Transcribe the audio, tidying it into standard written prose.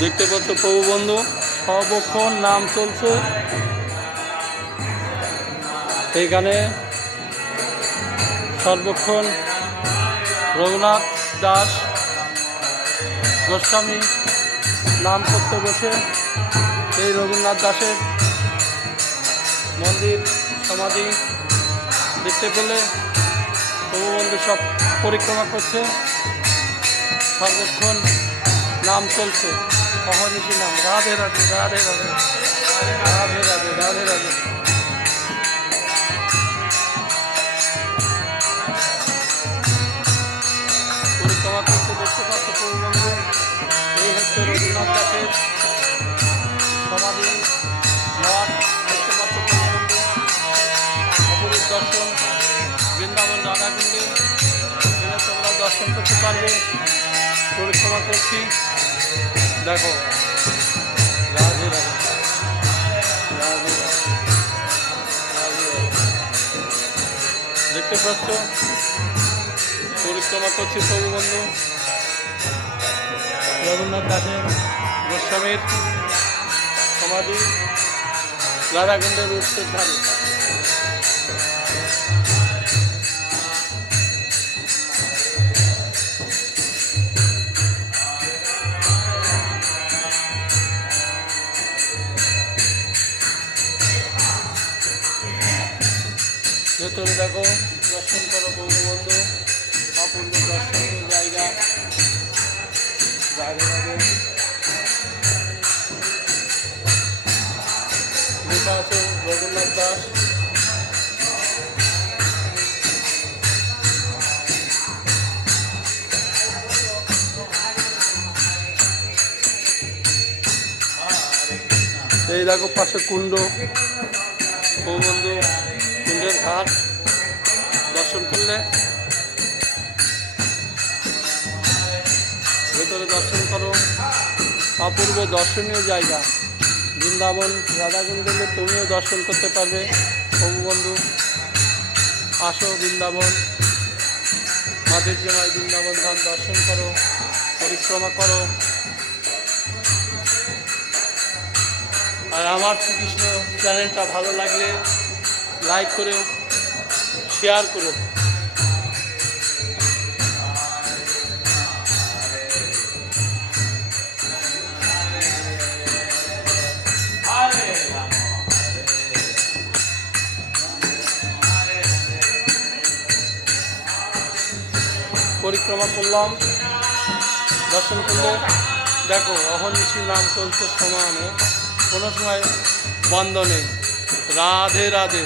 দেখতে পাচ্ছ প্রভু বন্ধু সর্বক্ষণ নাম চলছে। এইখানে সর্বক্ষণ রঘুনাথ দাস গোস্বামী নাম করতে বসে। এই রঘুনাথ দাসের মন্দির সমাধি দেখতে পেলে প্রভু বন্ধু সব পরিক্রমা করছে। সর্বক্ষণ নাম চলছে, অহর্নিশি নাম। রাধে রাধে রাধে রাধে রাধে রাধে রাধে রাধে। পরিক্রমা করতে দেখতে পাচ্ছ প্রভু বন্ধু। এই হচ্ছে রঘুনাথ দাসের সমাধি মঠ। দেখতে পাচ্ছ প্রভু বন্ধু অপরূপ দর্শন বৃন্দাবন রাধাকুণ্ডে। এখানে তোমরা দর্শন করতে পারবে। পরিক্রমা করছি, দেখো। রাধে রাধে রাধে রাধে। দেখতে পাচ্ছ পরিক্রমা করছি প্রভু বন্ধু রঘুনাথ দাসের গোস্বামীর সমাধি রাধাকুণ্ডের উত্তর ধারে। ভেতরে দেখো, দর্শন করো প্রভু বন্ধু। অপূর্ব দর্শনীয় জায়গা। রাধে রাধে। লেখা আছে রঘুনাথ দাস। এই দেখো পাশে কুণ্ড প্রভু বন্ধু। কুণ্ডের ঘাট দর্শন করলে ভেতরে দর্শন করো। অপূর্ব দর্শনীয় জায়গা বৃন্দাবন রাধাকুণ্ডে। তুমিও দর্শন করতে পারবে প্রভু বন্ধু। আসো বৃন্দাবন, মাধুর্যময় বৃন্দাবন ধাম দর্শন করো, পরিক্রমা করো। আর আমার শ্রীকৃষ্ণ চ্যানেলটা ভালো লাগলে লাইক করে শেয়ার করো। পরিক্রমা করলাম, দর্শন করলে দেখো অহর্নিশি নাম চলছে সমানে, কোনো সময় বন্ধ নেই। রাধে রাধে।